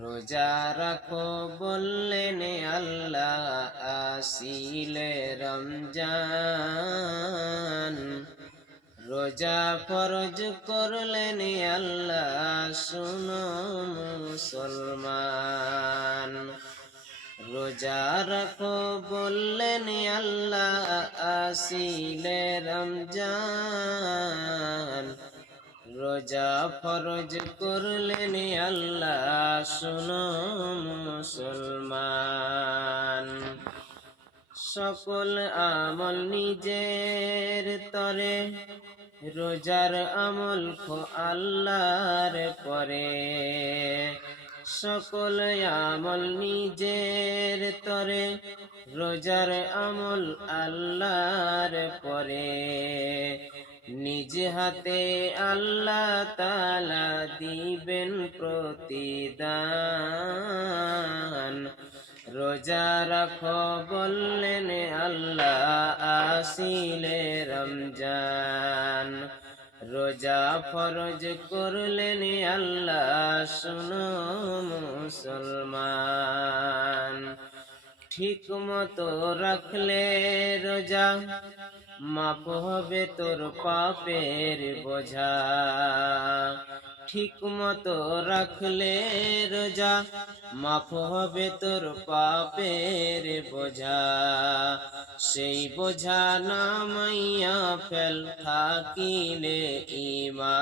রোজা রাখো বললেন আল্লাহ, আসিলে রমজান। রোজা ফরজ করলেন আল্লাহ, শুনো মুসলমান। রোজা রাখো বললেন আল্লাহ, আসিলে রমজান। রোজা ফরজ করলেন আল্লাহ, শুনো মুসলমান। সকল আমল নিজের তরে, রোজার আমল আল্লাহর পরে। সকল আমল নিজের তরে, রোজার আমল আল্লাহর পরে। নিজ হাতে আল্লাহ তাআলা দিবেন প্রতিদান। রোজা রাখো বললেন আল্লাহ, আসিলে রমজান। রোজা ফরজ করলেন আল্লাহ, শুনো মুসলমান। ঠিক মতো রাখলে রোজা, মাপ হবে তোর পাপের বোঝা। ঠিক মতো রাখলে রোজা, মাপ হবে তোর পাপের বোঝা। সেই বোঝা নামাইয়া ফেল থাকিলে ঈমান।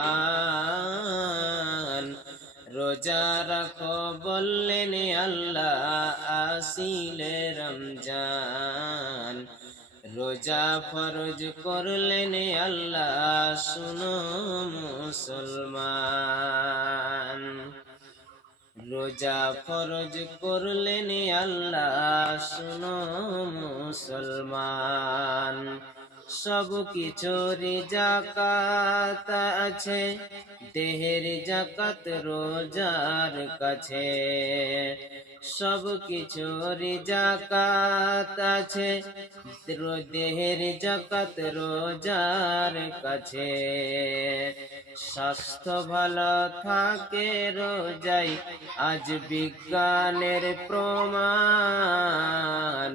রোজা রাখো বললেন আল্লাহ, আসিলে রমজান। রোজা ফরজ করলেন আল্লাহ, শুনো মুসলমান। রোজা ফরজ করলেন আল্লাহ, শুনো মুসলমান। সব কিছুর যাকাত আছে, দেহের যাকাত রোজার কাছে। সব কিছুর যাকাত আছে, দেহের যাকাত রোজার কাছে। স্বাস্থ্য ভালো থাকে রোজাই, আজ বিজ্ঞানের প্রমাণ।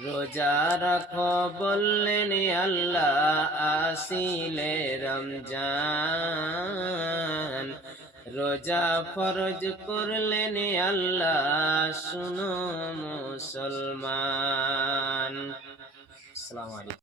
রোজা রাখো বললেন আল্লাহ, আসিলে রমজান। রোজা ফরজ করলেন আল্লাহ, শুনো মুসলমান। আসসালামু আলাইকুম।